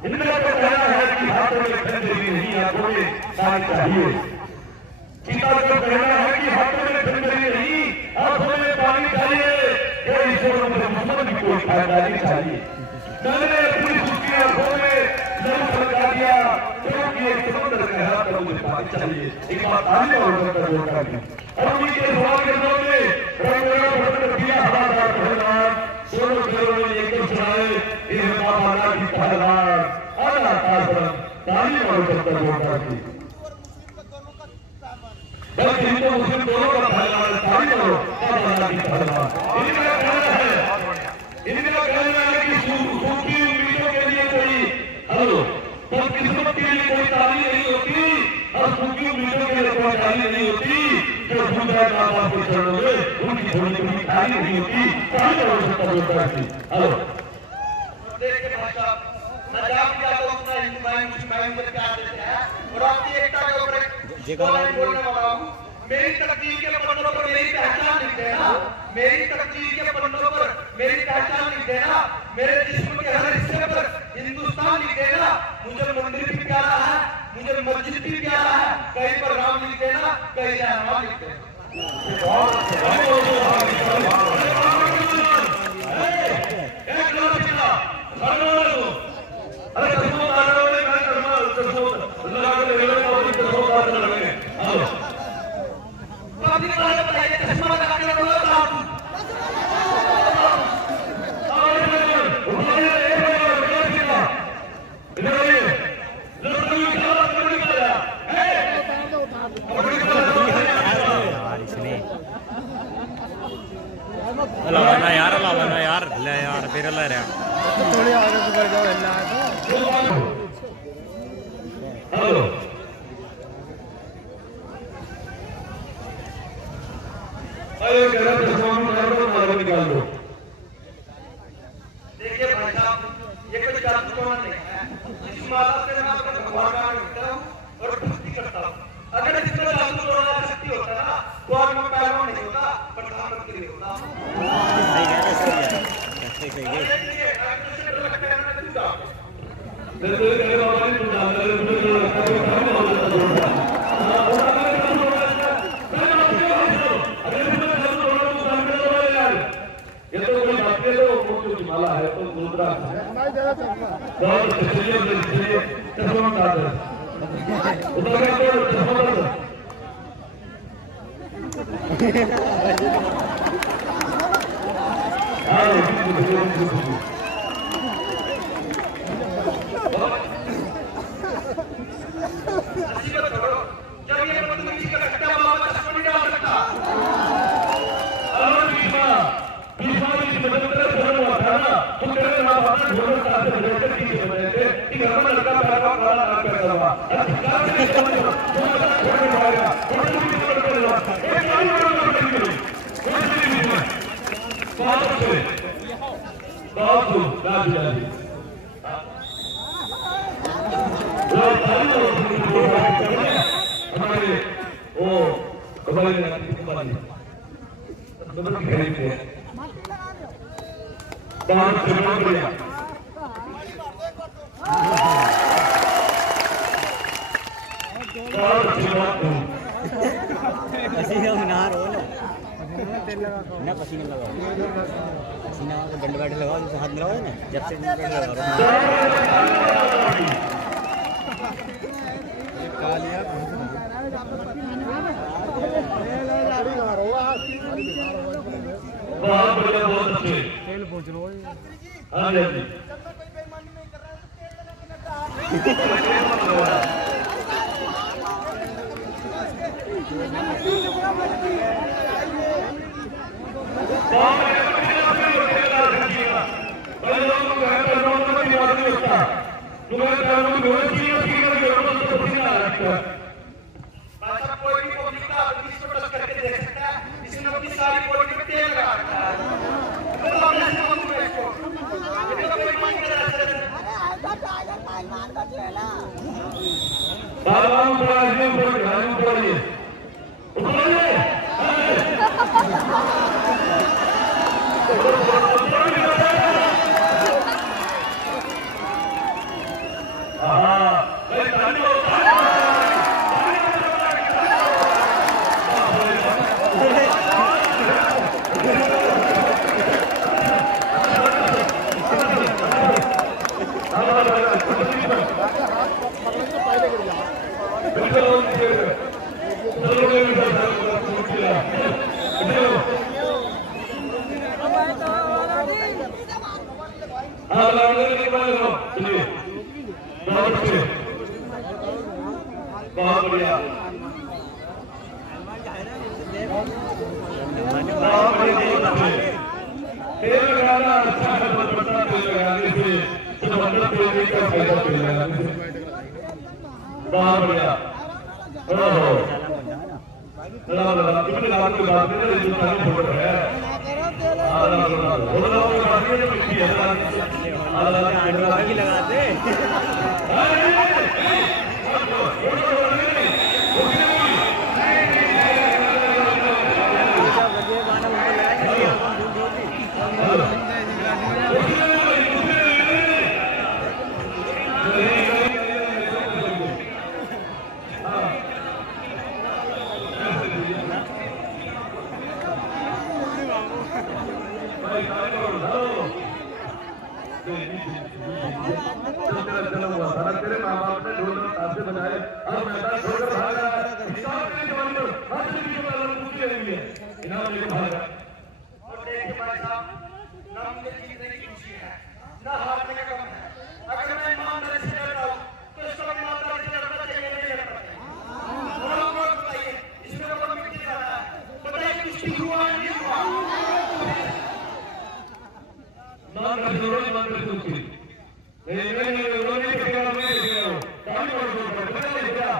इनका तो कहना है कि हाथों में खंजरी नहीं, आंखों में साथ चाहिए। सीता का कहना है कि हाथों में खंजरी नहीं, आंखों में पानी चाहिए। ये ईश्वर मोहम्मद की कोई खानदानी चाहिए। मैंने अपनी दूसरी आंखों में जल लगा दिया, क्योंकि एक समुद्र में है तो मुझे पानी चाहिए। एक बात आगे और जोड़कर दी और उनके सवाल के जवाब में रंगों भर दिया हमारा पहलवान, दोनों खेलों में एक सुनाए ये मामला की पहलवान आना आश्रम ताली और जोड़कर दी। बस हिंदू मुस्लिम दोनों का पहलवान ताली और मामला की पहलवान। इनका कहना है कि सूफी उम्मीदों के लिए कोई पर किस्मत के लिए कोई ताली नहीं होती और सूफी उम्मीदों के लिए कोई ताली नहीं होती। जो दूसरा माँ बाप के चरणों में उनकी थोड़ी थोड़ी ताली नहीं होती, ताली और जोड़कर दी। हेलो देखिए भाई साहब, मजाक किया तो अपना हिंदू भाई मुस्लिम भाई को प्यार देते हैं और आपकी एकता के ऊपर बोलने वाला हूँ। मेरी तकदीर के पन्नों पर मेरी पहचान लिख देना, मेरी तकदीर के पन्नों पर मेरी पहचान लिख देना, मेरे जिस्म के हर हिस्से पर हिंदुस्तान लिख देना। मुझे मंदिर भी प्यारा है, मुझे मस्जिद भी प्यारा है, कहीं पर राम लिख देना, कहीं रहमान लिख देना। लावाना यार ले यार फिर ले रहा थोड़ी आगे से बढ़ जाओ हिलना है तो हेलो अरे करा तो मारो निकाल दो। देखिए भाई साहब, ये कोई जादू टोना नहीं है। इस माला से मैं अपने भगवान का करता हूँ और भक्ति करता हूँ। अगर इसमें जादू टोना शक्ति होता ना तो आज मैं पहलवान नहीं होता, प्रधानमंत्री होता। ये तो कोई बात नहीं, तो माला है तो दूसरा पसीना ना रो ना पसीना लगाओ, पसीना गंड बैठ लगाओ, हाथ लगाओ ना जब से बहुत बढ़िया, बहुत अच्छे तेल पहुंच लो। हाँ जी कोई भी पब्लिक का इसको टच करके देख सकता है, इसने अपनी सारी बॉडी में तेल लगा रखा है। बहुत बढ़िया तेल लगाना अच्छा है, बड़ा तेल लगाने से सुगंधित तेल का फायदा तेल लगाने से बहुत बढ़िया। ओहो लगा कितने लाख की बात है, जो सारी फोटो है लगाते तेरे माँ बाप ने ढोल ताशे बजाए और मैदान छोड़कर भाग रहा है। इनाम लेके भाग रहा है। और देखिए भाई साहब, ना मुझे जीतने की खुशी है, ना हारने का गम है। अगर मैं ईमानदारी से लड़ रहा हूँ, तो इसको ईमानदारी से लड़ना चाहिए, नहीं लड़ना चाहिए। और आपको बताइए, इसमें कौन मिट्टी डाला है? बताइए कुश्ती हुआ है, नहीं हुआ? मान कर जोड़ो, मान कर जोड़ो। नहीं देखेगा, नहीं देखेगा। काम करो, बताइए क्या?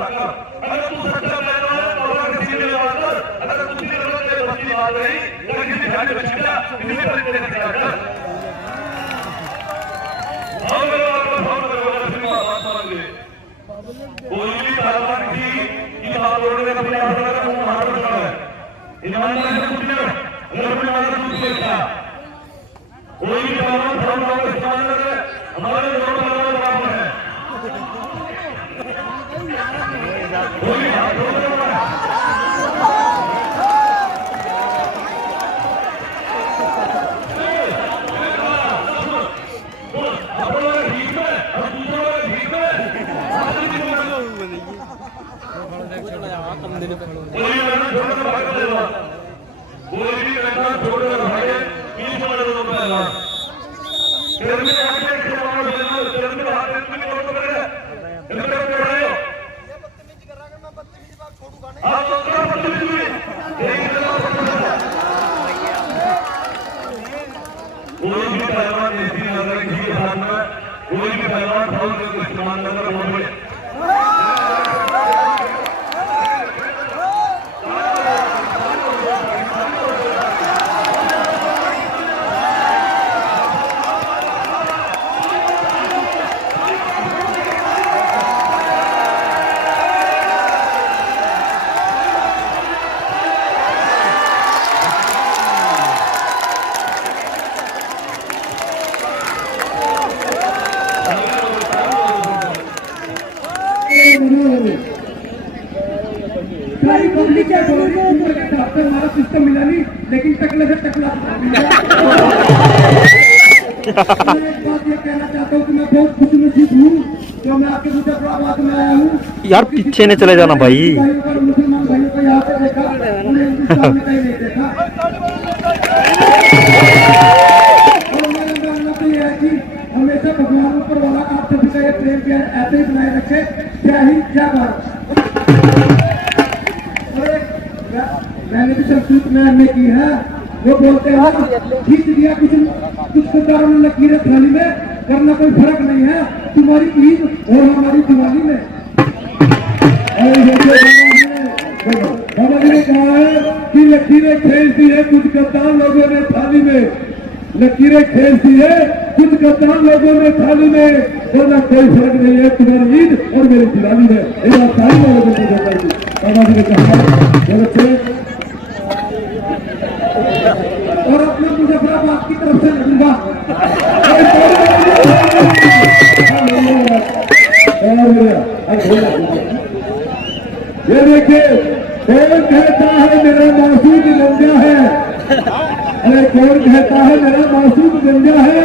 ना कर। अगर तू सच्चा पहलवान है तो अपना किसी ने बात कर, अगर तुझे गलत है बच्ची बात रही तो किसी ध्यान में बच्ची का किसी पर तेरे से क्या कर हम लोग फिर बात मान ले कोई भी पहलवान की बात बोलने का अपने आप का मुंह हाथ रखा है ईमानदारी से पूछिए अगर अपने आप से पूछिए क्या कोई भी पहलवान हम लोग इस्तेमाल कर रहे हमारे दोनों पहलवान बराबर है कोई हाथ रोक कोई भी मैदान छोड़कर भागे 20 रुपए तेरे में आगे से मामला लेना तेरे में हाथ में नहीं छोड़ कर इधर कर रहे हो ये बदतमीजी कर रहा है मैं बदतमीजी बात छोड़ूंगा नहीं आप तो कर बदतमीजी कोई भी पहलवान ऐसी नजर किसी के हाथ में कोई भी पहलवान फाउल करके इस्तेमाल नजर बहुत बड़े सारी पब्लिक क्या बोल रही है आपको हमारा सिस्टम मिला नहीं लेकिन टकले से टकला मैं एक बात ये कहना चाहता हूँ कि मैं बहुत खुशनसीब हूँ जो मैं आपके मुजफ्फराबाद में आया हूँ यार पीछे ने चले जाना भाई मुसलमान भाइयों को यहाँ पे देखा उन्हें हिंदुस्तान में कहीं नहीं देखा और मेरा मानना तो ये है कि हमेशा भगवान ऊपर वाला आप सभी का ये प्रेम प्यार ऐसे ही बनाए रखे जय हिंद जय भारत मैंने भी संस्कृत में एमए की है वो बोलते हैं खींच दिया कुछ सरकारों ने लकीरें थाली में करना कोई फर्क नहीं है तुम्हारी ईद और हमारी दिवाली में बाबा जी ने कहा है कि लकीरें खेल दी है कुछ गद्दार लोगों ने थाली में लकीरें खेल दी है कुछ गद्दार लोगों ने थाली में वरना कोई फर्क नहीं है तुम्हारी ईद और मेरी दिवाली में ये बात सारी वालों को बाबा जी ने कहा और अपने मुजफ्फराबाद की तरफ से लड़ूंगा ये देखिए कौन कहता है मेरा मासूद गंजा है अरे कौन कहता है मेरा मासूद गंजा है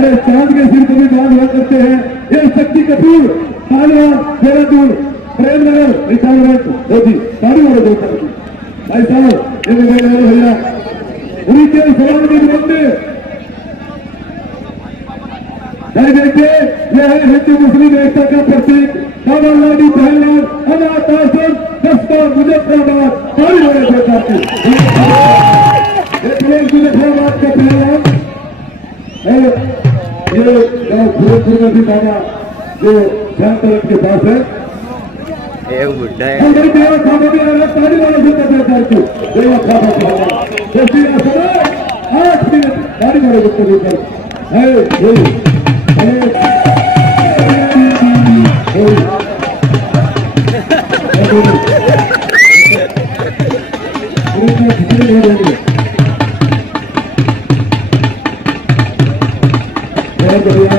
अरे चांद के सिर को भी बांध हुआ करते हैं ये शक्ति कपूर पहलवान देहरादून प्रेमनगर रिटायरमेंट होती सारी वाले दोस्तों भाई साहब ये भैया उन्हीं के सलामती बंदे देखिए यह है हिंदू मुस्लिम एकता का प्रतीक बाबा लाडी पहलवान अनाथ आश्रम दस्ता मुजफ्फराबाद सारी बड़े सरकार की मुजफ्फराबाद का पहलवान ये गाँव भूलपुर में भी बाबा जो ध्यान तरफ के पास है एक बुढ़ा है हम बड़ी देवा खाबा भी आ रहा सारी वालों से सरकार की देवा खाबा पहलवान 8 मिनट सारी वाले गुप्तगू कर है बहुत बढ़िया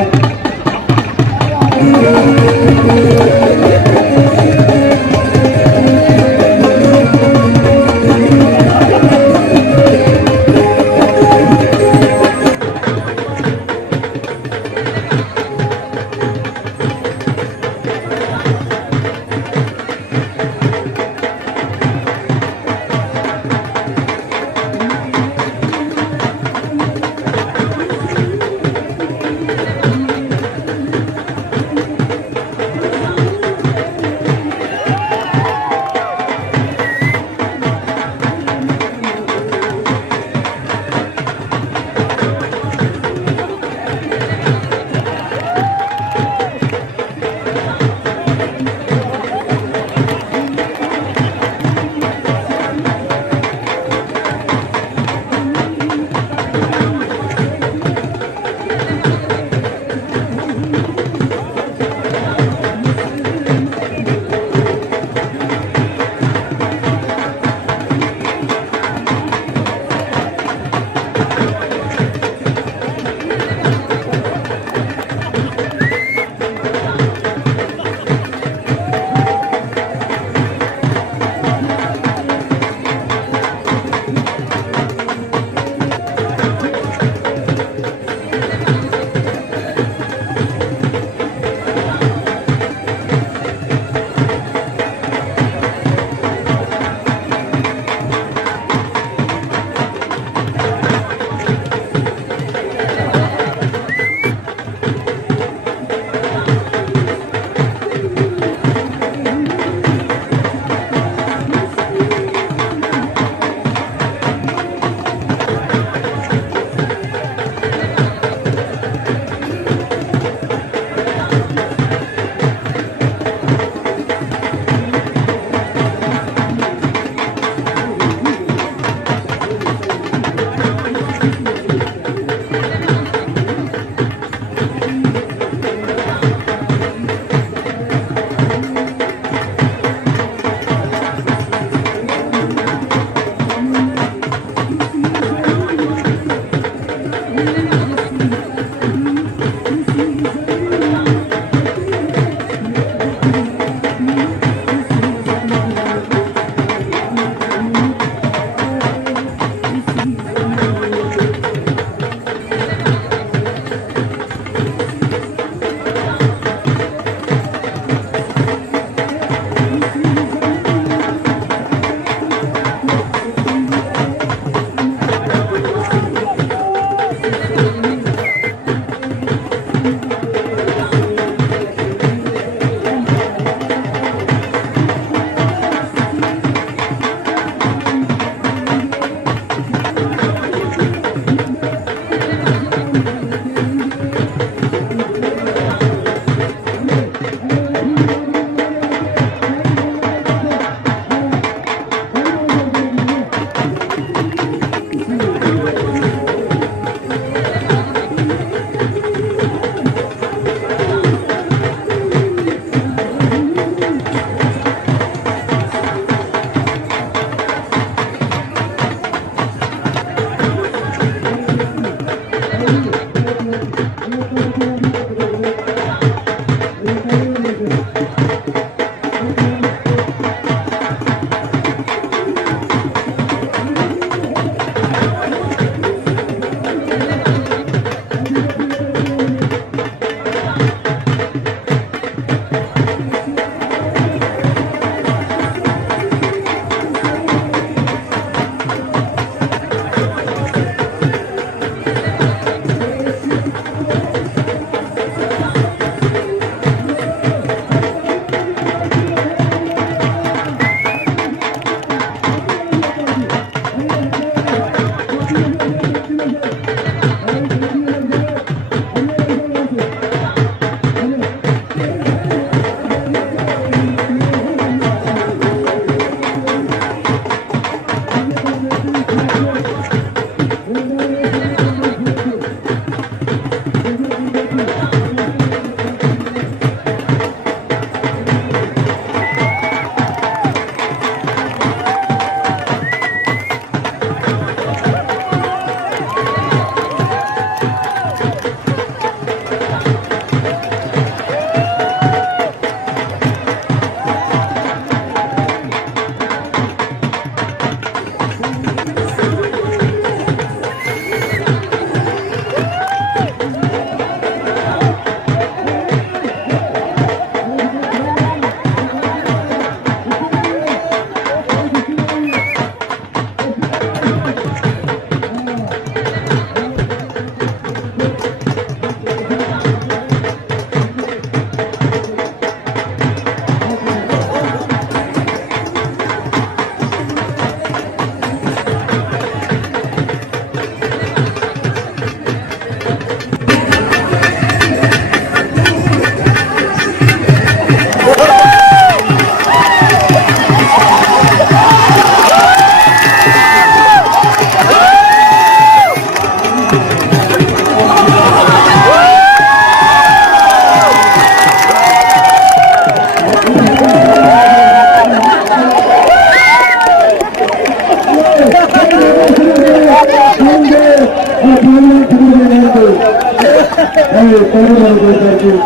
आपके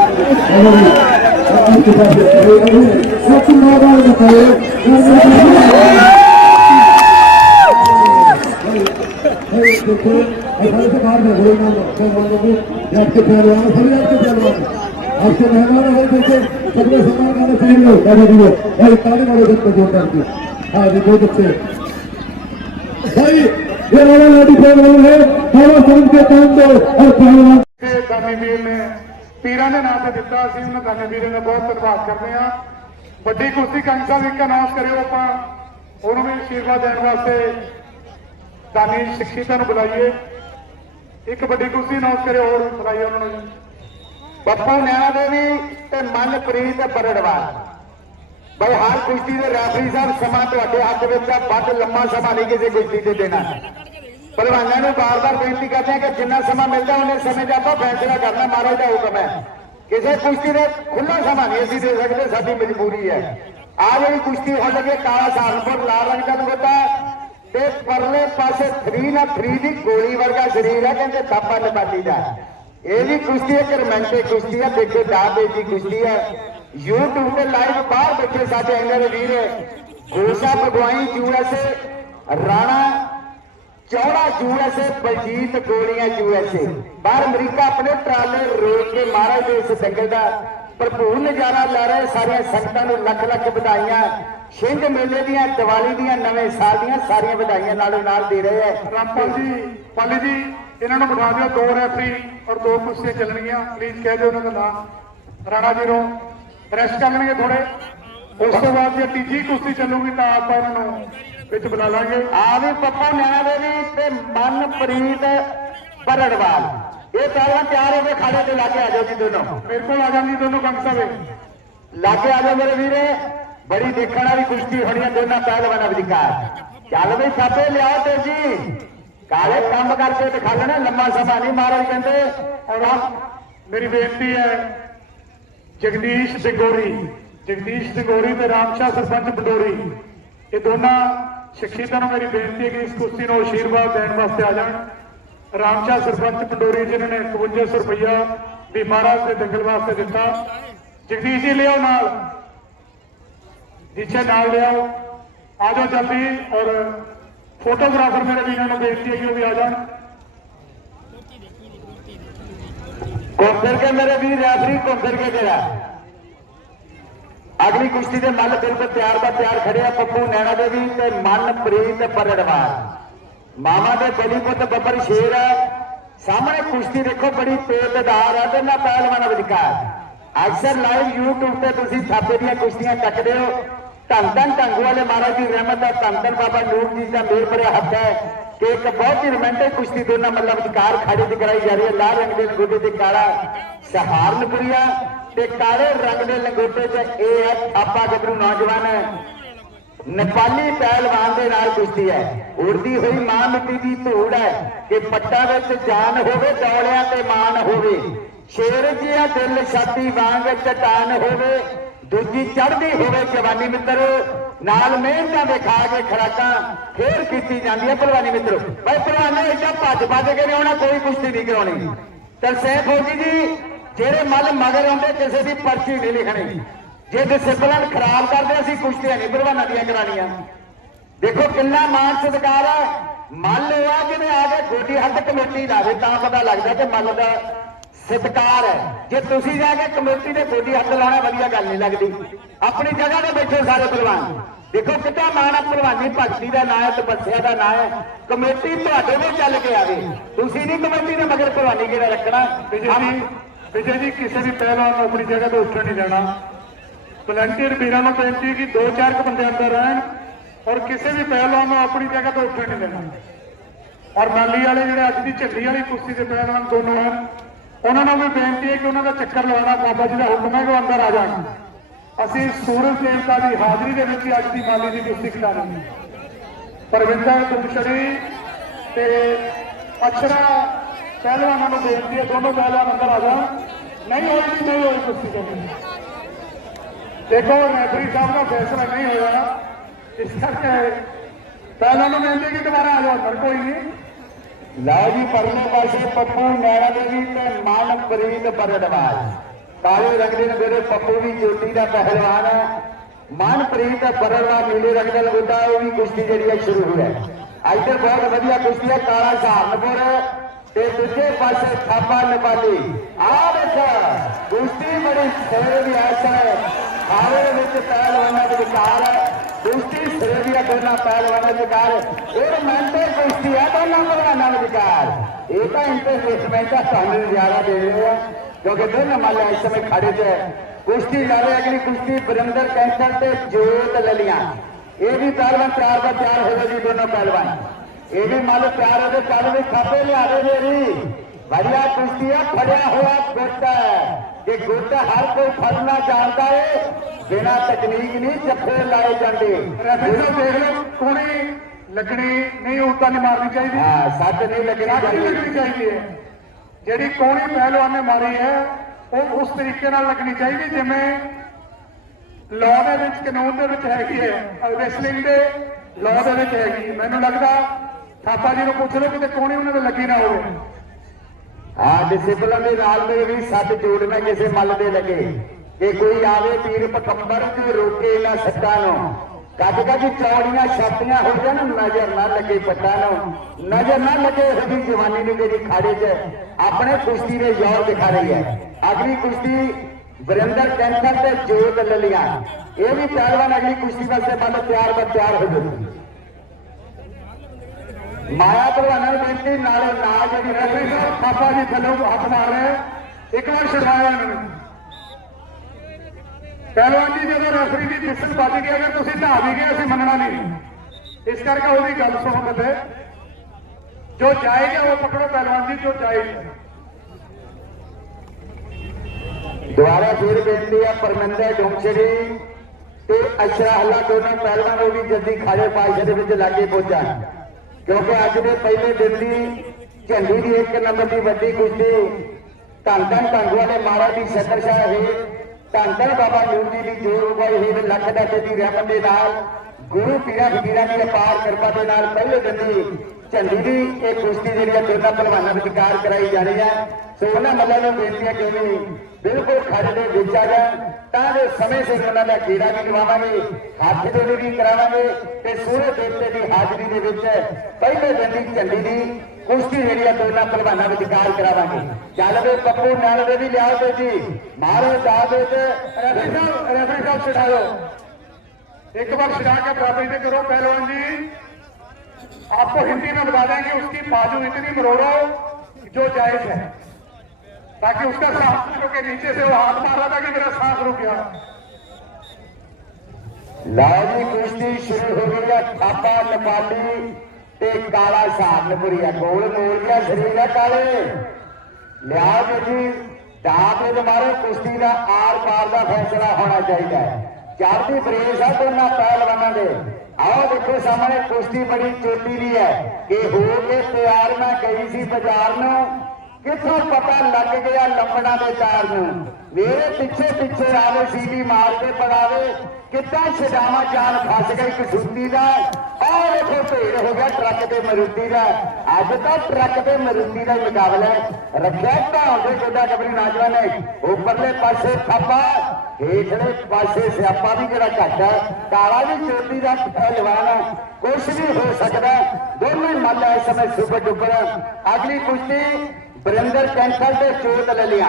पहलवान सभी आपके पहलवान आपके मेहमान है देखिए सबने सम्मान करना चाहिए लोग दादा जी भाई ताली मारो सबको जोरदार की हाँ जी बहुत अच्छे भाई ये वाला लाठी पहलवान है हवा समझ के काम दो और पहलवान ਦਾਨੀਵੀਰ ਨੇ ਪੀਰਾਂ ਦੇ ਨਾਂ ਤੇ ਦਿੱਤਾ ਅਸੀਂ ਉਹਨਾਂ ਦਾਨੀਵੀਰ ਦਾ ਬਹੁਤ ਧੰਨਵਾਦ ਕਰਦੇ ਹਾਂ ਵੱਡੀ ਕੁਸ਼ਤੀ ਕੰਗ ਸਾਹਿਬ ਇੱਕ ਅਨਾਉਂਸ ਕਰਿਓ ਆਪਾਂ ਉਹਨੂੰ ਵੀ ਆਸ਼ੀਰਵਾਦ ਦੇਣ ਵਾਸਤੇ ਦਾਨੀ ਸ਼ਖਸੀਅਤਾਂ ਨੂੰ ਬੁਲਾਈਏ ਇੱਕ ਵੱਡੀ ਕੁਸ਼ਤੀ ਅਨਾਉਂਸ ਕਰਿਓ ਹੋਰ ਬੁਲਾਈਏ ਉਹਨਾਂ ਨੂੰ ਬੱਪੂ ਨੈਣਾ ਦੇਵੀ ਤੇ ਮਨਪ੍ਰੀਤ ਬਰੜਵਾਲ ਬਈ ਹਰ ਕੁਸ਼ਤੀ ਦੇ ਰੈਫਰੀ ਸਾਹਿਬ ਸਮਾਂ ਤੁਹਾਡੇ ਹੱਥ ਵਿੱਚ ਆ ਵੱਧ ਲੰਮਾ ਸਮਾਂ ਨਹੀਂ ਕਿਸੇ ਕੁਸ਼ਤੀ ਤੇ ਦੇਣਾ ਪਹਿਲਵਾਨਾਂ ਨੂੰ ਬਾਰ-ਬਾਰ ਬੇਨਤੀ ਕਰਦੇ ਹਾਂ ਕਿ ਜਿੰਨਾ ਸਮਾਂ ਮਿਲਦਾ ਉਹਨੇ ਸਮੇਂ 'ਚ ਆਪਾਂ ਫੈਸਲਾ ਕਰਨਾ ਮਹਾਰਾਜ ਦਾ ਹੁਕਮ ਹੈ ਕਿਸੇ ਕੁਸ਼ਤੀ ਦੇ ਖੁੱਲ੍ਹਾ ਸਮਾਂ ਨਹੀਂ ਅਸੀਂ ਦੇ ਸਕਦੇ ਸਾਡੀ ਮਜਬੂਰੀ ਹੈ ਆ ਜਿਹੜੀ ਕੁਸ਼ਤੀ ਹੋ ਲੱਗੇ ਕਾਲਾ ਸਹਾਰਨਪੁਰ ਲਾਲ ਰੰਗ ਦਾ ਦੁਪੱਟਾ ਤੇ ਪਰਲੇ ਪਾਸੇ 3x3 ਦੀ ਗੋਲੀ ਵਰਗਾ ਸਰੀਰ ਹੈ ਕਹਿੰਦੇ ਥਾਪਾ ਨਪਾਟੀ ਦਾ ਇਹ ਵੀ ਕੁਸ਼ਤੀ ਇੱਕ ਰੋਮਾਂਟਿਕ ਕੁਸ਼ਤੀ ਹੈ ਦੇਖੋ ਦਾਬੇ ਦੀ ਕੁਸ਼ਤੀ ਹੈ YouTube ਤੇ ਲਾਈਵ ਬਾਹਰ ਬੈਠੇ ਸਾਡੇ ਇੰਨੇ ਦੇ ਵੀਰ ਗੋਸਾ ਭਗਵਾਈ USA ਰਾਣਾ ਚੌੜਾ USA ਬਲਜੀਤ ਗੋਲੀਆਂ USA ਬਾਹਰ ਅਮਰੀਕਾ ਆਪਣੇ ਟਰਾਲੇ ਰੋਕ ਕੇ ਮਹਾਰਾਜ ਦੇ ਇਸ ਦੰਗਲ ਦਾ ਭਰਪੂਰ ਨਜ਼ਾਰਾ ਲੈ ਰਹੇ ਸਾਰੀਆਂ ਸੰਗਤਾਂ ਨੂੰ ਲੱਖ ਲੱਖ ਵਧਾਈਆਂ ਛਿੰਝ ਮੇਲੇ ਦੀਆਂ ਦੀਵਾਲੀ ਦੀਆਂ ਨਵੇਂ ਸਾਲ ਦੀਆਂ ਸਾਰੀਆਂ ਵਧਾਈਆਂ ਨਾਲੋਂ ਨਾਲ ਦੇ ਰਹੇ ਹੈ ਰਾਮਪਾਲ ਜੀ ਪਾਲੀ ਜੀ ਇਹਨਾਂ ਨੂੰ ਬਿਠਾ ਦਿਓ ਦੋ ਰੈਫਰੀ ਔਰ ਦੋ ਕੁਸ਼ਤੀਆਂ ਚੱਲਣਗੀਆਂ ਪਲੀਜ਼ ਕਹਿ ਦਿਓ ਉਹਨਾਂ ਦਾ ਨਾਮ ਰਾਣਾ ਜੀ ਨੂੰ ਰੈਸਟ ਕਰ ਲੈਣਗੇ ਥੋੜੇ ਉਸ ਤੋਂ ਬਾਅਦ ਜੇ ਤੀਜੀ ਕੁਸ਼ਤੀ ਚੱਲੂਗੀ ਤਾਂ ਆਪਾਂ ਇਹਨਾਂ ਨੂੰ ਵਿੱਚ ਬੁਲਾ ਲਾਂਗੇ ਆ ਵੀ ਪੱਪਾ ਨੈਣਾ ਦੇਵੀ ਤੇ ਮਨਪ੍ਰੀਤ ਬਰੜਵਾਲ ਇਹ ਪਹਿਲਾਂ ਤਿਆਰ ਹੋ ਕੇ ਖਾੜੇ ਤੇ ਲਾ ਕੇ ਆ ਜਾਓ ਜੀ ਦੋਨੋਂ ਮੇਰੇ ਕੋਲ ਆ ਜਾਂਦੀ ਦੋਨੋਂ ਕੰਗ ਸਾਹਿਬ ਲਾ ਕੇ ਆ ਜਾਓ ਮੇਰੇ ਵੀਰੇ ਬੜੀ ਦੇਖਣ ਵਾਲੀ ਕੁਸ਼ਤੀ ਹੋਣੀ ਹੈ ਦੋਨਾਂ ਪਹਿਲਵਾਨਾਂ ਵਿਚਕਾਰ ਚੱਲ ਬਈ ਸਾਪੇ ਲਿਆਓ ਤੇ ਜੀ ਕਾਲੇ ਕੰਮ ਕਰਕੇ ਦਿਖਾ ਲੈਣਾ ਲੰਮਾ ਸਮਾਂ ਨਹੀਂ ਮਹਾਰਾਜ ਕਹਿੰਦੇ ਔਰ ਮੇਰੀ ਬੇਨਤੀ ਹੈ ਜਗਦੀਸ਼ ਸਿੰਘੋਰੀ ਤੇ ਰਾਮਸ਼ਾਹ ਸਰਪੰਚ ਪੰਡੋਰੀ ਇਹ ਦੋਨਾਂ ਸ਼ਖਸੀਅਤਾਂ ਨੂੰ ਮੇਰੀ ਬੇਨਤੀ ਹੈ ਕਿ ਇਸ ਕੁਸ਼ਤੀ ਨੂੰ ਆਸ਼ੀਰਵਾਦ ਦੇਣ ਵਾਸਤੇ ਆ ਜਾਣ ਰਾਮਸ਼ਾਹ ਸਰਪੰਚ ਪੰਡੋਰੀ ਜਿਨ੍ਹਾਂ ਨੇ 5100 ਰੁਪਇਆ ਵੀ ਮਹਾਰਾਜ ਦੇ ਦੰਗਲ ਵਾਸਤੇ ਦਿੱਤਾ ਜਗਦੀਸ਼ ਜੀ ਲਿਆਓ ਨਾਲ ਜਿੱਥੇ ਨਾਲ ਲਿਆਓ ਆ ਜਾਓ ਜਲਦੀ ਔਰ ਫੋਟੋਗ੍ਰਾਫਰ ਮੇਰੇ ਵੀਰਾਂ ਨੂੰ ਬੇਨਤੀ ਹੈ ਕਿ ਉਹ ਵੀ ਆ ਜਾਣ ਘੁੰਮ ਫਿਰ ਕੇ ਮੇਰੇ ਵੀਰ ਰੈਫਰੀ ਘੁੰਮ ਫਿਰ ਕੇ ਤੇਰਾ ਅਗਲੀ ਕੁਸ਼ਤੀ ਦੇ ਮੱਲ ਬਿਲਕੁਲ ਤਿਆਰ ਦਾ ਤਿਆਰ ਖੜਿਆ ਪੱਪੂ ਨੈਣਾ ਦੇਵੀ ਤੇ ਮਨਪ੍ਰੀਤ ਬਰੜਵਾਲ ਮਾਮਾ ਦੇ ਬਲੀ ਪੁੱਤ ਬੱਬਰ ਸ਼ੇਰ ਹੈ ਸਾਹਮਣੇ ਕੁਸ਼ਤੀ ਦੇਖੋ ਬੜੀ ਤੇਜ਼ਦਾਰ ਹੈ ਤੇ ਨਾ ਪਹਿਲਵਾਨਾਂ ਵਿਚਕਾਰ ਅਕਸਰ ਲਾਈਵ YouTube ਤੇ ਤੁਸੀਂ ਥਾਪੇ ਦੀਆਂ ਕੁਸ਼ਤੀਆਂ ਤੱਕਦੇ ਹੋ ਧੰਨ ਧੰਨ ਢੰਗੂ ਵਾਲੇ ਮਹਾਰਾਜ ਦੀ ਰਹਿਮਤ ਦਾ ਧੰਨ ਧੰਨ ਬਾਬਾ ਨੂਰ ਜੀ ਦਾ ਮੇਰ ਭਰਿਆ ਹੱਥ ਹੈ ਕਿ ਇੱਕ ਬਹੁਤ ਹੀ ਰੋਮਾਂਟਿਕ ਕੁਸ਼ਤੀ ਦੋਨਾਂ ਮੱਲਾਂ ਵਿਚਕਾਰ ਖਾੜੇ ਦੀ ਕਰਾਈ ਜਾ ਰਹੀ ਹੈ ਲਾਲ ਰੰਗ ਦੇ ਲੰਗੋਟੇ ਤੇ ਕਾਲਾ ਸਹਾਰਨਪੁਰੀਆ ਤੇ ਕਾਲੇ ਰੰਗ ਦੇ ਲੰਗੋਟੇ 'ਚ ਇਹ ਹੈ ਥਾਪਾ ਗੱਭਰੂ ਨੌਜਵਾਨ ਨੇਪਾਲੀ ਪਹਿਲਵਾਨ ਦੇ ਨਾਲ ਕੁਸ਼ਤੀ ਹੈ ਉੜਦੀ ਹੋਈ ਮਾਂ ਮਿੱਟੀ ਦੀ ਧੂੜ ਹੈ ਕਿ ਪੱਟਾਂ ਵਿੱਚ ਜਾਨ ਹੋਵੇ ਦੌੜਿਆਂ ਤੇ ਮਾਨ ਹੋਵੇ ਸ਼ੇਰ ਜਿਹਾ ਦਿਲ ਛਾਤੀ ਵਾਂਗ ਚਟਾਨ ਹੋਵੇ ਦੂਜੀ ਚੜ੍ਹਦੀ ਹੋਵੇ ਜਵਾਨੀ ਮਿੱਤਰ ਨਾਲ ਮਿਹਨਤਾਂ ਦਿਖਾ ਕੇ ਖਰਾਕਾਂ ਫੇਰ ਕੀਤੀ ਜਾਂਦੀ ਹੈ ਭਲਵਾਨੀ ਮਿੱਤਰੋ ਭਾਈ ਭਲਵਾਨੇ ਏਦਾਂ ਭੱਜ ਕੇ ਨਹੀਂ ਆਉਣਾ ਕੋਈ ਕੁਸ਼ਤੀ ਨਹੀਂ ਕਰਾਉਣੀ ਤਰਸੇਮ ਫੌਜੀ ਜੀ ਜਿਹੜੇ ਮੱਲ ਮਗਰ ਆਉਂਦੇ ਕਿਸੇ ਦੀ ਪਰਚੀ ਨਹੀਂ ਲਿਖਣੀ ਜੇ ਡਿਸਪਲਿਨ ਖਰਾਬ ਕਰਦੇ ਅਸੀਂ ਕੁਸ਼ਤੀਆਂ ਨਹੀਂ ਭਲਵਾਨਾਂ ਦੀਆਂ ਕਰਾਣੀਆਂ ਦੇਖੋ ਕਿੰਨਾ ਮਾਣ ਸਤਿਕਾਰ ਹੈ ਮੱਲ ਆ ਜਿਵੇਂ ਆ ਕੇ ਗੋਡੀ ਹੱਥ ਕਮੇਟੀ ਲਾਵੇ ਤਾਂ ਪਤਾ ਲੱਗਦਾ ਕਿ ਮੱਲ ਦਾ ਸਤਿਕਾਰ ਹੈ ਜੇ ਤੁਸੀਂ ਜਾ ਕੇ ਕਮੇਟੀ ਦੇ ਗੋਡੀ ਹੱਥ ਲਾਉਣਾ ਵਧੀਆ ਗੱਲ ਨਹੀਂ ਲੱਗਦੀ ਆਪਣੀ ਜਗ੍ਹਾ ਤੇ ਬੈਠੇ ਸਾਰੇ ਭਲਵਾਨ ਦੇਖੋ ਕਿੰਨਾ ਮਾਣ ਆ ਭਲਵਾਨੀ ਭਗਤੀ ਦਾ ਨਾਂ ਹੈ ਤਪੱਸਿਆ ਦਾ ਨਾਂ ਹੈ ਕਮੇਟੀ ਤੁਹਾਡੇ ਕੋਲ ਚੱਲ ਕੇ ਆਵੇ ਤੁਸੀਂ ਨਹੀਂ ਕਮੇਟੀ ਦੇ ਮਗਰ ਭਲਵਾਨੀ ਕਿਹੜਾ ਰੱਖਣਾ ਵਿਜੇ ਜੀ ਕਿਸੇ ਵੀ ਪਹਿਲਵਾਨ ਨੂੰ ਆਪਣੀ ਜਗ੍ਹਾ ਤੋਂ ਉੱਠਣ ਨਹੀਂ ਦੇਣਾ ਵਲੰਟੀਅਰ ਵੀਰਾਂ ਨੂੰ ਬੇਨਤੀ ਹੈ ਕਿ 2-4 ਬੰਦੇ ਅੰਦਰ ਰਹਿਣ ਔਰ ਕਿਸੇ ਵੀ ਪਹਿਲਵਾਨ ਨੂੰ ਆਪਣੀ ਜਗ੍ਹਾ ਤੋਂ ਉੱਠਣ ਨਹੀਂ ਦੇਣਾ ਔਰ ਮਾਲੀ ਵਾਲੇ ਜਿਹੜੇ ਅੱਜ ਦੀ ਝੱਲੀ ਵਾਲੀ ਕੁਸ਼ਤੀ ਦੇ ਪਹਿਲਵਾਨ ਦੋਨੋਂ ਹਨ ਉਹਨਾਂ ਨੂੰ ਵੀ ਬੇਨਤੀ ਹੈ ਕਿ ਉਹਨਾਂ ਦਾ ਚੱਕਰ ਲਵਾਉਣਾ ਬਾਬਾ ਜੀ ਦਾ ਹੁਕਮ ਹੈ ਕਿ ਉਹ ਅੰਦਰ ਆ ਜਾਣ ਅਸੀਂ ਸੂਰਜ ਦੇਵਤਾ ਦੀ ਹਾਜ਼ਰੀ ਦੇ ਵਿੱਚ ਅੱਜ ਦੀ ਮਾਲੀ ਦੀ ਕੁਸ਼ਤੀ ਖਿਡਾ ਰਹੇ ਹਾਂ ਪਰਵਿੰਦਰ ਦੁਮਛੜੀ ਤੇ ਅਛਰਾ ਪਹਿਲਵਾਨਾਂ ਨੂੰ ਬੇਨਤੀ ਹੈ ਦੋਨੋਂ ਪਹਿਲਵਾਨ ਅੰਦਰ ਆ ਜਾਣ ਨਹੀਂ ਹੋਈ ਕੁਸ਼ਤੀ ਕਰਨੀ ਦੇਖੋ ਰੈਫਰੀ ਸਾਹਿਬ ਦਾ ਫੈਸਲਾ ਨਹੀਂ ਹੋਇਆ ਇਸ ਕਰਕੇ ਪਹਿਲਾਂ ਨੂੰ ਕਹਿੰਦੇ ਕਿ ਦੁਬਾਰਾ ਆ ਜਾਓ ਪਰ ਕੋਈ ਨਹੀਂ ਲਓ ਜੀ ਪਰਲੇ ਪਾਸੇ ਪੱਪੂ ਨੈਣਾ ਦੇਵੀ ਤੇ ਮਨਪ੍ਰੀਤ ਬਰੜਵਾਲ काले रंग के मेरे पप्पू भी चोटी का पहलवान है। मनप्रीत बरला नीले रंग का लगता है, वो भी कुश्ती जी शुरू हुई है। इधर बहुत वधिया कुश्ती है, काला सहारनपुर ते दूजे पासे थापा नेपाली। आ देखा कुश्ती बड़ी सिरे की ऐसा है, खावे पहलवानों के विचार है, कुश्ती सिरे दिया दोनों पहलवानों के विचार रोमांटिक कुश्ती है दोनों पहलवानों के विचार। ये तो इंटरटेनमेंट है, सामने ज्यादा दे रहे हैं क्योंकि दोनों मान इस समय खड़े थे। कुश्ती लड़े अगली कुश्ती बरिंदर कैंसर से जोत ललिया। ये भी पहलवान 4 पर 4 हो गए जी दोनों पहलवान। ये भी मान लो 4 हो गए, कल भी खापे लिया रही बढ़िया कुश्ती है। फड़िया हुआ गुट है कि गुट हर कोई फड़ना जानता है, बिना तकनीक नहीं जफे लाए जाते। देख लो कोनी लगनी नहीं, उल्टा नहीं मारनी चाहिए। हाँ, सच नहीं लगनी चाहिए। ਜਿਹੜੀ ਕੋਣੀ ਪਹਿਲਵਾਨ ਨੇ ਮਾਰੀ ਹੈ ਉਹ ਉਸ ਤਰੀਕੇ ਨਾਲ ਲੱਗਣੀ ਚਾਹੀਦੀ ਜਿਵੇਂ ਲਾਅ ਦੇ ਵਿੱਚ ਕਾਨੂੰਨ ਦੇ ਵਿੱਚ ਹੈਗੀ ਹੈ, ਰੈਸਲਿੰਗ ਦੇ ਲਾਅ ਦੇ ਵਿੱਚ ਹੈਗੀ। ਮੈਨੂੰ ਲੱਗਦਾ ਥਾਪਾ ਜੀ ਨੂੰ ਪੁੱਛ ਲਓ ਕਿਤੇ ਕੋਣੀ ਉਹਨਾਂ ਦੇ ਲੱਗੀ ਨਾ ਹੋਵੇ। हाँ, डिसिपलिन के नाल में भी सट जोड़ना किसी मल दे लगे कि कोई आवे पीर पकंबर ते रोके ना सट्टा नो। कद कद चौड़ियां छातियां हो जान, नजर ना लगे पट्टा नो, नजर ना लगे हदी जवानी ने जी खाड़े च अपने कुश्ती ने जोर दिखा रही है। अगली कुश्ती बरिंदर कैंसर से जोत ललिया। ये भी पहलवान अगली कुश्ती वास्ते मतलब तैयार ब तैयार हो गए। माया भलवाना बेनती नाले ना जी ਰੈਫਰੀ ਸਾਹਿਬ ਥਾਪਾ ਜੀ ਥੱਲੋਂ ਹੱਥ ਮਾਰ ਰਹੇ, ਇੱਕ ਵਾਰ ਛਡਵਾਇਆ ਇਹਨਾਂ ਨੂੰ। ਪਹਿਲਵਾਨ ਜੀ ਜਦੋਂ ਰੈਫਰੀ ਦੀ ਫਿਸਲ ਵੱਜ ਗਈ, ਅਗਰ ਤੁਸੀਂ ਢਾਹ ਵੀ ਗਏ ਅਸੀਂ ਮੰਨਣਾ ਨਹੀਂ। ਇਸ ਕਰਕੇ ਉਹਦੀ ਗੱਲ ਸੁਣੋ ਬੱਲੇ, ਜੋ ਜਾਇਜ਼ ਹੈ ਉਹ ਪਕੜੋ ਪਹਿਲਵਾਨ जी, जो जायज है। दोबारा फिर बेनती है परमिंदर डोमछड़ी ते अशरा हल्ला दोनों पहलवान वो भी जल्दी खाड़े पाशे के लागे पहुंचा, क्योंकि अज के पहले दिन की झंडी की 1 नंबर की वड्डी कुश्ती धन धन ढंगुआ ने महाराज की शक्करशाह है, धन धन बाबा नूर जी की जोर उगाई है, लख दाते की रहमत के नाल गुरु पीरा फकीरां की अपार कृपा के नाल पहले दिन की झंडी की एक कुश्ती जी दोनों पहलवानों विचकार कराई जा रही है। सो उन्होंने मतलब बेनती है कि भी बिल्कुल खड़े के बिच आ जाए ताकि समय से उन्होंने घेरा भी लवावे, हाथ जोड़े भी करावे ते सूरज देवते की हाजरी के विच पहले दिन की झंडी की कुश्ती जी दोनों पहलवानों विचकार करावे। चल वे पप्पू नाल भी लिया जी मारो जा दे। रेफरी साहब छिड़ा दो, एक बार छिड़ा के बराबरी से करो। पहलवान जी आपको हिंदी में बता दें कि उसकी बाजू इतनी मरोड़ो जो जायज है, ताकि उसका सांस रुके। नीचे से वो हाथ मार रहा था कि मेरा सांस रुक गया। लाओ जी कुश्ती शुरू हो गई है। थापा नेपाली ते काला सहारनपुरिया गोल मोड़ गया शरीर है काले। लिया जी दाद मारो, कुश्ती का आर पार का फैसला होना चाहिए। चढ़ती बरेस है दोनों पहलवानों के। आओ देखो सामने कुश्ती बड़ी चोटी की है कि हो के तैयार मैं गई सी बाजार न, किथों पता लग गया लंबड़ा के चार मेरे पिछे पिछे आवे सीटी मार के पड़ावे कितना छडावा जान फस गई कसूती का। और देखो भेड़ हो गया ट्रक के मरुदी का। अज तो ट्रक के मरुदी का मुकाबला रखा ढाल के गोडा कबरी नौजवान ने उपरले पासे थापा, हेठले पासे स्यापा भी जरा घट है, काला भी चोटी का पहलवान है, कुछ भी हो सकता। दोनों मल इस समय सुपर डुपर। अगली कुश्ती बरिंदर कैंसर से चोट ललिया,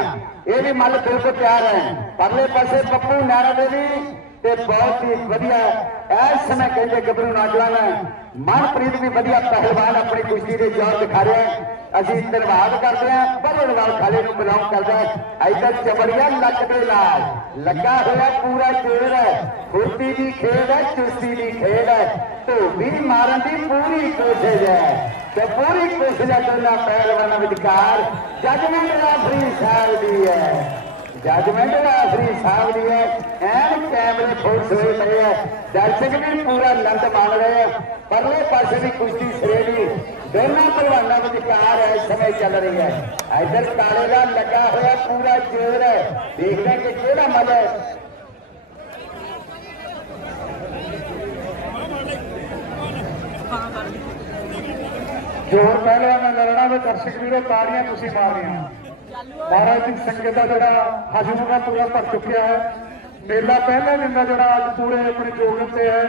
ये भी मल बिल्कुल तैयार है। परले पासे पप्पू नैना देवी ते बहुत ही वधिया इस समय कहते गबरू नौजवान मनप्रीत भी वधिया पहलवान अपनी कुश्ती के जोर दिखा रहे हैं। असी धन्यवाद करते हैं बल्लेबाज खाले को बिलोंग करता है। इधर चबड़िया लक के नाल लगा हुआ पूरा जोर है, फुर्ती की खेल है, चुस्ती की खेल है, तो भी मारन की पूरी कोशिश है। तो पूरी कोशिश है दोनों पहलवानों विचकार। जजमेंट रेफरी साहब दी है, जजमेंट रेफरी साहब दी है। एन कैमरे फुल सोए पड़े है, दर्शक भी पूरा आनंद मान रहे हैं। परले पासे भी कुश्ती श्रेणी दोनों पहलवानों विचकार है इस समय चल रही है। इधर काले का लगा हुआ पूरा जोर है, देखते हैं कि केड़ा मल है। जोर पहलवान लड़ना में दर्शक वीरों ताड़ियां तुसी मार रही हैं। महाराज की संगत का जोड़ा हजूमगा पूरा भर चुकिया है। मेला पहले दिन का जोड़ा अज पूरे अपने जोगन से है।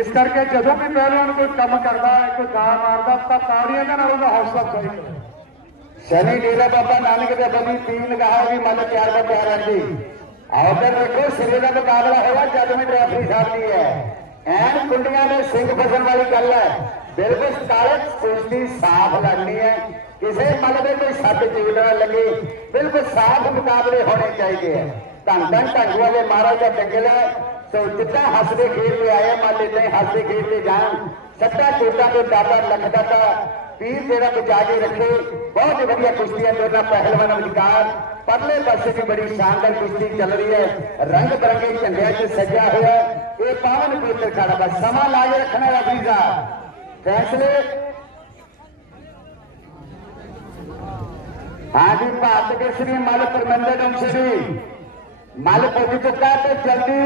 इस करके जो भी पहलवान कोई काम करता है, कोई गा मारता, तो ताड़ियां का नाल हौसला अफजाई करो। शनि डेरा बाबा नानक के बनी तीन कहा भी मन प्यार का प्यार है जी। अगर देखो सिरे का मुकाबला होगा जब में रेफरी साहब नहीं है। एन कुंडिया में सिंह फसन वाली गल है। बिल्कुल कागज कुश्ती साफ लड़नी है। किसी मल में कोई सट चूट न लगे। बिल्कुल साफ मुकाबले होने चाहिए। धन धन ढंग वाले महाराज का जंगल है। तो जितना हंसते खेलते आए मान लेते हंसते खेलते जान। सट्टा चोटा तो दादा लखदाता पीर तेरा बचा के रखे। बहुत ही बढ़िया कुश्तियां दोनों पहलवान विचार। परले पासे की बड़ी शानदार कुश्ती चल रही है। रंग बिरंगे झंडिया से सजा हुआ ये पावन पवित्र खड़ा बस समा लाए रखना है। फरीदा फैसले हाँ जी भारत के श्री मल प्रबंधन श्री मल पहुंच चुका तो जल्दी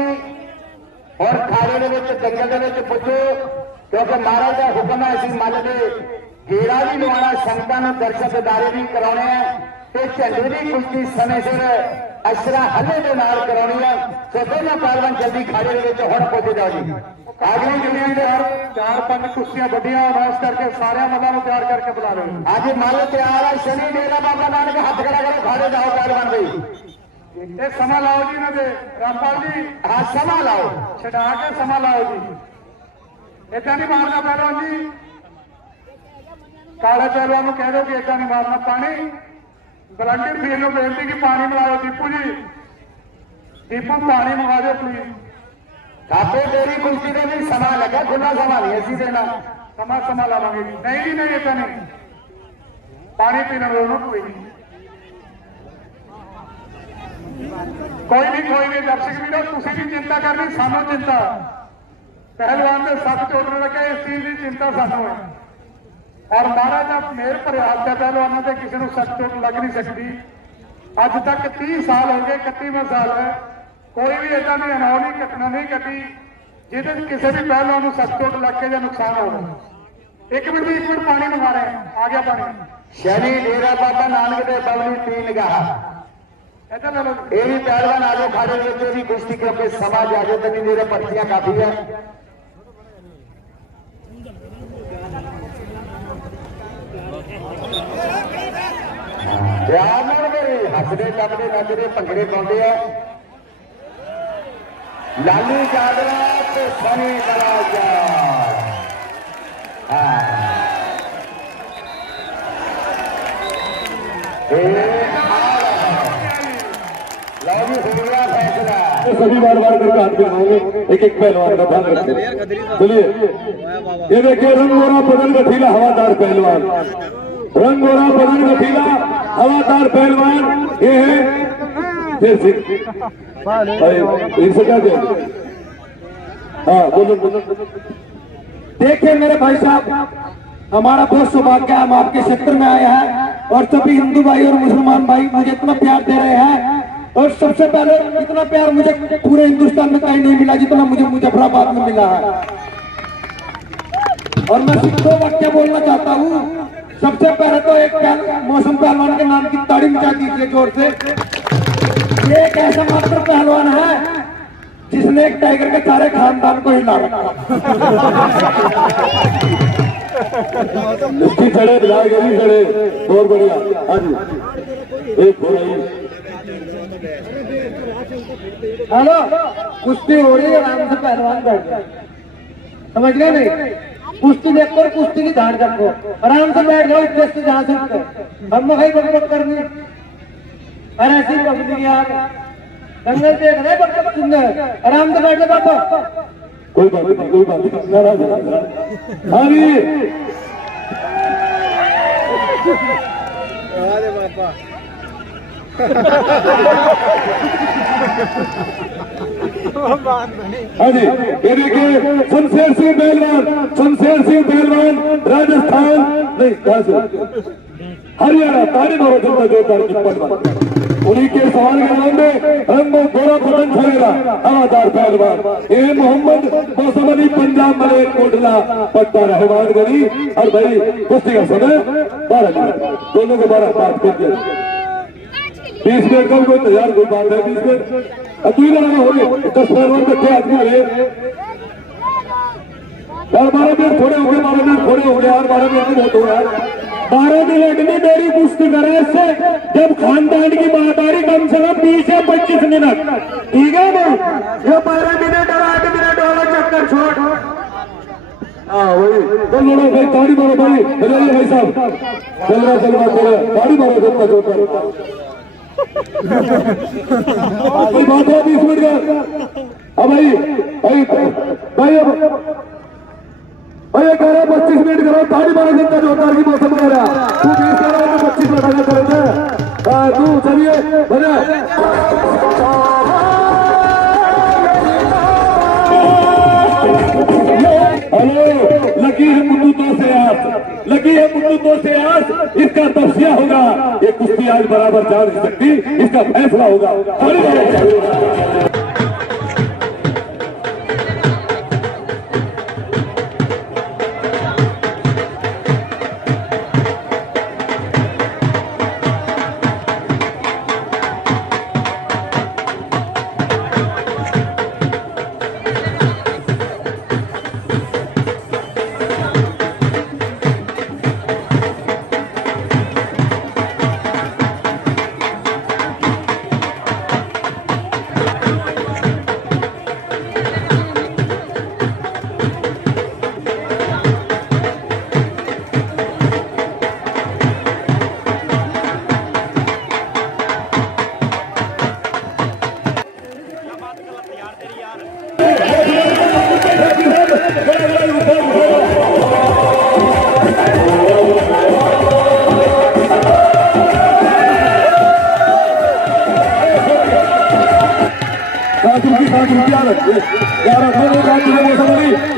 और खाड़े दंगल पुजो क्योंकि महाराज का हुक्म है असं मल के घेरा भी लवाना संगतां दर्शन दिदारे भी कराने हैं। झंडे की कुश्ती समय सिर अशरा हले के नाल करानी है। तो दोनों पहलवान जल्दी खाड़े हम पहुंचे जाओ जी। अगली दुनिया के हर 4-5 कुश्तियां बढ़िया इस करके सारे मल्लां नूं तैयार करके बुला रहे हैं। आज मल तैयार है। शनि डेरा बाबा नानक हाथ खड़ा करो खाड़े जाओ पहलवान भाई। ये समा लाओ जी इन्होंने रामपाल जी हाँ समा लाओ छड़ा के समा लाओ जी। इतना नहीं मारना पहलवान जी। काले पहलवान कह दो कि इतना नहीं मारना। पानी वलंटियर फील को बेनती कि पानी मंगा दो। दीपू जी दीपू पानी मंगा दो प्लीज। काफी तेरी कुश्ती का नहीं समा लगा खुला समा नहीं ऐसी देना समा लावांगे जी। नहीं जी नहीं इतना नहीं पानी पीने दोनों कोई नहीं कोई नहीं दर्शक वीरों तुम भी चिंता करनी सानू चिंता। पहलवान ने सट चोट लगे इस चीज की चिंता सानू है। और महाराज आप मेहर भरे हाथ है पहलवानों से किसी को सट चोट लग नहीं सकती। अज तक 30 साल हो गए 31वां साल है कोई भी ऐसा नहीं अनहोनी घटना नहीं घटी जिसे किसी भी पहलवान को सट चोट लग के या नुकसान हो गया। एक मिनट पानी मंगा रहे हैं। आ गया पानी। शनि डेरा बाबा नानक के बवली तीन गहा ऐसा ले लो ये भी पहलवान आगे खाड़े में कुश्ती क्योंकि समा जाजे तक मेरे पर्चियां काफी है। हसदे टपदे नचदे भंगड़े पाते हैं। लालू जादरा तो सनी दराजा सभी बार करके हाथ मिलाएंगे। एक एक पहलवान का ध्यान रखें। चलिए ये देखिए रंगोरा बदन गठीला हवादार पहलवान। रंगोरा बदन गठीला हवादार पहलवान ये है शेर सिंह। इनसे क्या कहते? हाँ बोलो। देखिए मेरे भाई साहब हमारा बहुत सौभाग्य है हम आपके क्षेत्र में आए हैं और सभी हिंदू भाई और मुसलमान भाई मुझे इतना प्यार दे रहे हैं। और सबसे पहले इतना प्यार मुझे पूरे हिंदुस्तान में कहीं नहीं मिला जितना मुझे मुजफ्फराबाद में मिला है। और मैं सिर्फ 2 वाक्य बोलना चाहता हूँ। सबसे पहले तो एक मौसम पहलवान के नाम की ताड़ी मचा दीजिए जोर से। ये एक ऐसा मात्र पहलवान है जिसने एक टाइगर के सारे खानदान को हिला रखा। इसकी खड़े बिलाल गली खड़े बहुत बढ़िया। हाँ जी एक हो रही हेलो कुश्ती हो रही है आराम से पहलवान बैठ गए समझ गए नहीं। कुश्ती देखो और कुश्ती की ध्यान रखो आराम से बैठ जाओ। इस से जा सकते हम कहीं बकबक करनी और ऐसी बकरी यार दंगल देख रहे बकबक सुंदर आराम से बैठ जाओ बाबा। कोई बात नहीं कोई बात नहीं। हाँ जी हाँ जी ये देखिए शमशेर सिंह पहलवान राजस्थान नहीं हरियाणा तारीफ हो जनता जोरदार उन्हीं के सवाल के नाम में रंगो गोरा बदन छड़ेगा हवादार पहलवान ये मोहम्मद मौसम अली पंजाब मले कोटला पट्टा रहमान गली। और भाई कुश्ती का समय 12 मिनट दोनों को 12 बात कर दिया। 20 मिनट का कोई तैयार कोई बात है 20 मिनट तू ही लगाना हो गए 10 पहलवान बैठे आदमी रहे यार 12 मिनट थोड़े हो गए 12 मिनट थोड़े हो गए यार 12 मिनट बहुत हो यार 12 मिनट में मेरी कुश्ती करे इससे जब खानदान की बात आ रही कम से कम 20 या 25 मिनट ठीक है ना ये 12 मिनट और 8 मिनट वाला चक्कर छोड़ हाँ वही बोलो भाई ताड़ी मारो भाई चलिए भाई साहब चल रहा ताड़ी मारो सबका जोता कोई बात है 20 मिनट का अब भाई भाई भाई भाई 11-25 मिनट करो ताड़ी मारो सबका जोता की मौसम वगैरह तू 20 करो 25 मिनट आगे करेंगे तू चलिए बजा हेलो लगी है मुद्दों से आस लगी है मुद्दों से आस इसका तफसिया होगा ये कुश्ती आज बराबर जा नहीं सकती इसका फैसला होगा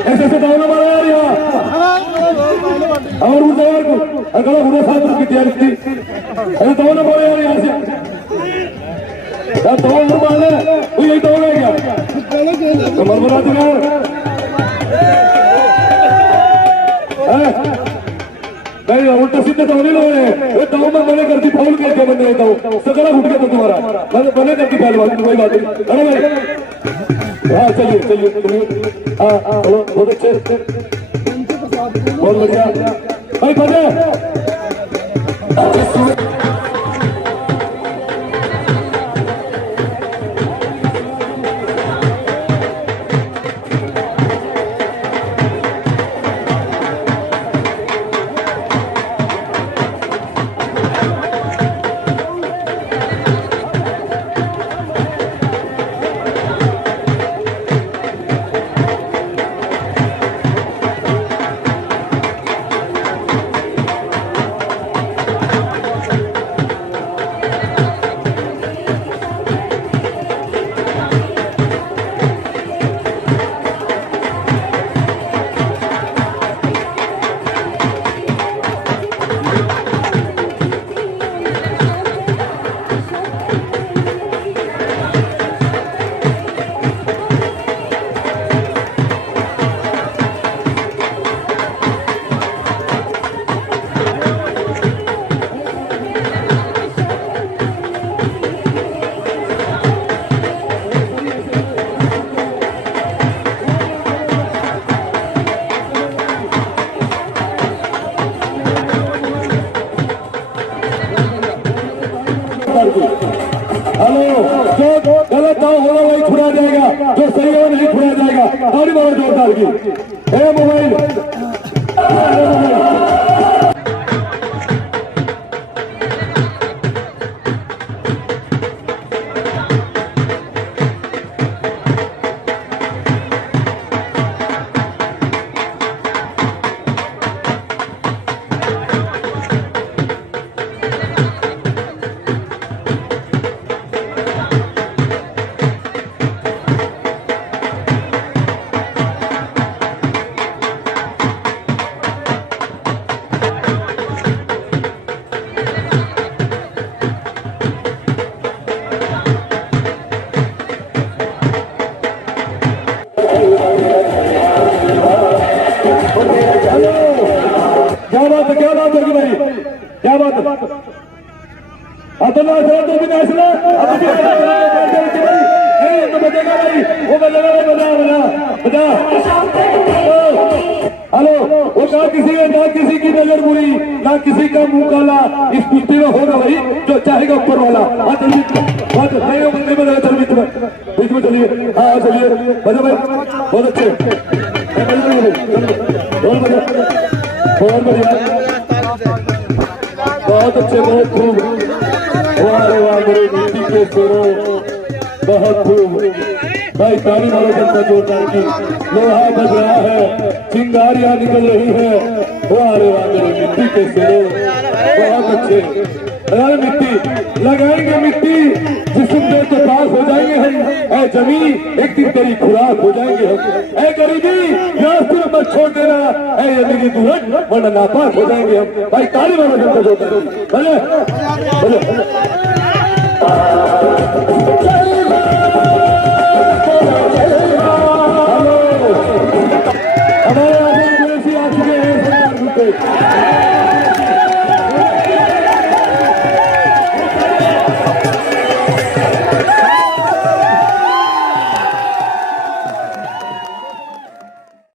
ऐसे दाव मारा यार यहाँ और उस को अगर उन्हें 7 की तैयारी थी अरे दाव ना मारा यार यहाँ से दाव न मारना तो यही दाव है क्या तो मरमरा तो यार नहीं उल्टा सीधे दाव नहीं लोग रहे दाव में मने करती फाउल करके बंद रहता हूँ सकरा घुट गया तो तुम्हारा मने करती पहलवान कोई बात नहीं अरे भाई हाँ चलिए चलिए हाँ बहुत अच्छे बहुत बढ़िया भाई बजा जो गलत दाव होगा वही छुड़ा जाएगा, जो सही होगा नहीं छुड़ा जाएगा। ताली मारो जोरदार की। मोबाइल आसरा तो भी नाचना अब भी नहीं तो बजेगा भाई वो बजेगा बजा हेलो वो ना किसी की नजर बुरी ना किसी का मुंह काला इस कुश्ती में होगा भाई जो चाहेगा ऊपर वाला बीच में चलिए हाँ चलिए बजा भाई बहुत अच्छे बहुत बढ़िया बहुत अच्छे बहुत खूब वाह मेरे नीति के सुरो बहुत खूब भाई ताली मारो जनता जोरदार की लोहा बज रहा है चिंगारियां निकल रही है वाह मेरे मिट्टी के सिरों बहुत अच्छे अरे मिट्टी लगाएंगे मिट्टी जिसम में तो पास हो जाएंगे हम ऐ जमीन एक दिन तेरी खुराक हो जाएंगे हम ऐ गरीबी यहाँ सिर्फ मत छोड़ देना ऐ जिंदगी दुल्हन वरना नापाक हो जाएंगे हम भाई ताली मारो जनता जोरदार की भले